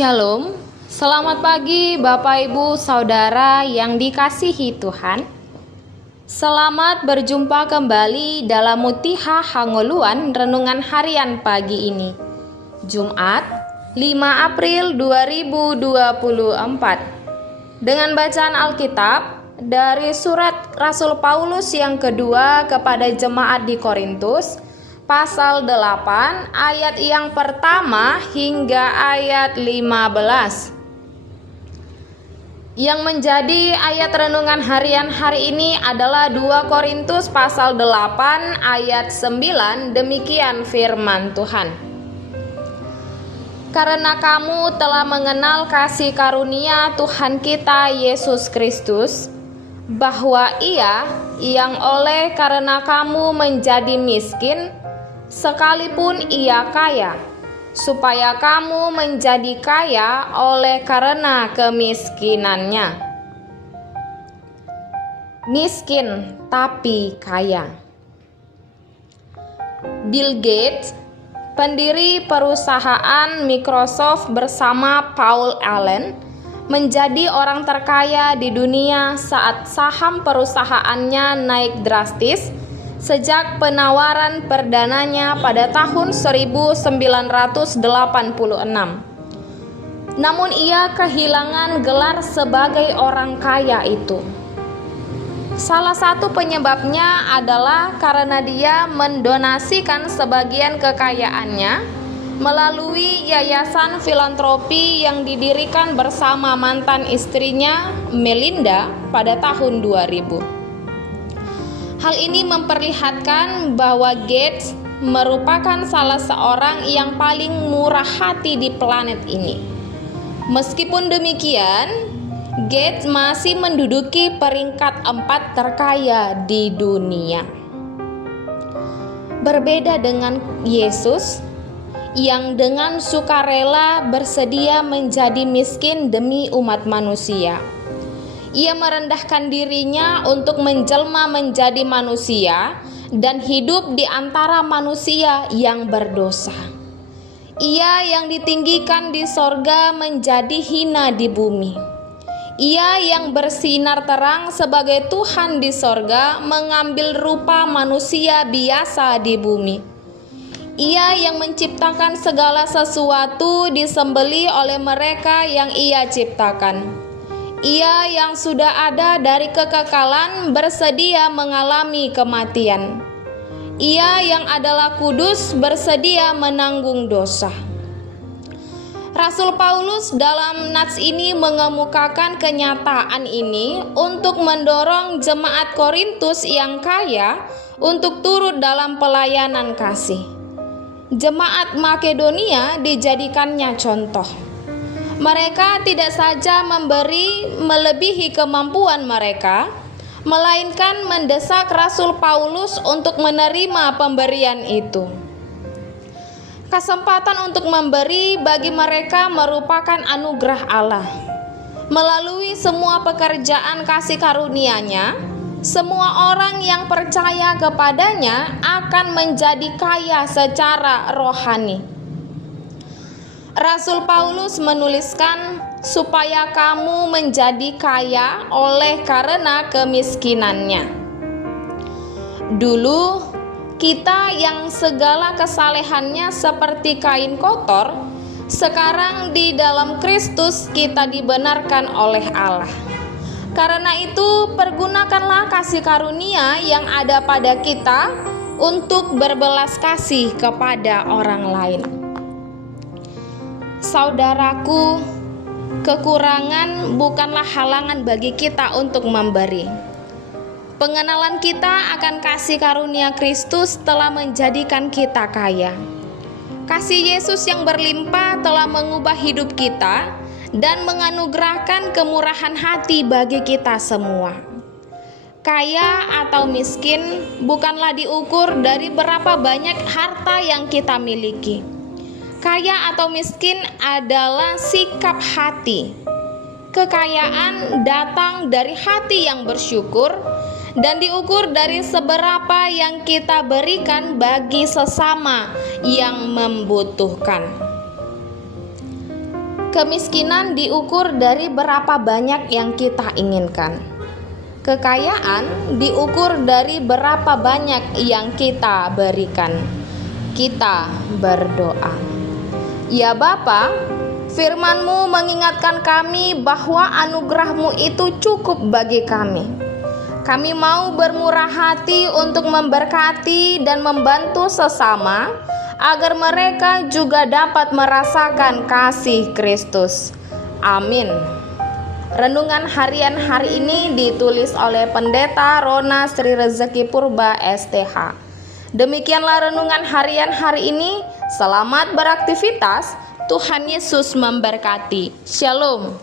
Shalom, selamat pagi Bapak Ibu Saudara yang dikasihi Tuhan. Selamat berjumpa kembali dalam Mutiha Hangoluan Renungan Harian pagi ini, Jumat 5 April 2024. Dengan bacaan Alkitab dari surat Rasul Paulus yang kedua kepada jemaat di Korintus, pasal 8 ayat yang pertama hingga ayat 15. Yang menjadi ayat renungan harian hari ini adalah 2 Korintus pasal 8 ayat 9. Demikian firman Tuhan. Karena kamu telah mengenal kasih karunia Tuhan kita Yesus Kristus, bahwa Ia yang oleh karena kamu menjadi miskin, sekalipun Ia kaya, supaya kamu menjadi kaya oleh karena kemiskinannya. Miskin tapi kaya. Bill Gates, pendiri perusahaan Microsoft bersama Paul Allen, menjadi orang terkaya di dunia saat saham perusahaannya naik drastis sejak penawaran perdananya pada tahun 1986. Namun ia kehilangan gelar sebagai orang kaya itu. Salah satu penyebabnya adalah karena dia mendonasikan sebagian kekayaannya melalui yayasan filantropi yang didirikan bersama mantan istrinya Melinda pada tahun 2000. Hal ini memperlihatkan bahwa Gates merupakan salah seorang yang paling murah hati di planet ini. Meskipun demikian, Gates masih menduduki peringkat 4 terkaya di dunia. Berbeda dengan Yesus, yang dengan sukarela bersedia menjadi miskin demi umat manusia. Ia merendahkan dirinya untuk menjelma menjadi manusia dan hidup di antara manusia yang berdosa. Ia yang ditinggikan di sorga menjadi hina di bumi. Ia yang bersinar terang sebagai Tuhan di sorga mengambil rupa manusia biasa di bumi. Ia yang menciptakan segala sesuatu disembelih oleh mereka yang Ia ciptakan. Ia yang sudah ada dari kekekalan bersedia mengalami kematian. Ia yang adalah kudus bersedia menanggung dosa. Rasul Paulus dalam nats ini mengemukakan kenyataan ini untuk mendorong jemaat Korintus yang kaya untuk turut dalam pelayanan kasih. Jemaat Makedonia dijadikannya contoh. Mereka tidak saja memberi melebihi kemampuan mereka, melainkan mendesak Rasul Paulus untuk menerima pemberian itu. Kesempatan untuk memberi bagi mereka merupakan anugerah Allah. Melalui semua pekerjaan kasih karunia-Nya, semua orang yang percaya kepadanya akan menjadi kaya secara rohani. Rasul Paulus menuliskan supaya kamu menjadi kaya oleh karena kemiskinannya. Dulu kita yang segala kesalehannya seperti kain kotor, sekarang di dalam Kristus kita dibenarkan oleh Allah. Karena itu pergunakanlah kasih karunia yang ada pada kita untuk berbelas kasih kepada orang lain. Saudaraku, kekurangan bukanlah halangan bagi kita untuk memberi. Pengenalan kita akan kasih karunia Kristus telah menjadikan kita kaya. Kasih Yesus yang berlimpah telah mengubah hidup kita dan menganugerahkan kemurahan hati bagi kita semua. Kaya atau miskin bukanlah diukur dari berapa banyak harta yang kita miliki. Kaya atau miskin adalah sikap hati. Kekayaan datang dari hati yang bersyukur dan diukur dari seberapa yang kita berikan bagi sesama yang membutuhkan. Kemiskinan diukur dari berapa banyak yang kita inginkan. Kekayaan diukur dari berapa banyak yang kita berikan. Kita berdoa. Ya Bapa, firman-Mu mengingatkan kami bahwa anugerah-Mu itu cukup bagi kami. Kami mau bermurah hati untuk memberkati dan membantu sesama, agar mereka juga dapat merasakan kasih Kristus. Amin. Renungan harian hari ini ditulis oleh Pendeta Rona Sri Rezeki Purba STH. Demikianlah renungan harian hari ini. Selamat beraktivitas. Tuhan Yesus memberkati. Shalom.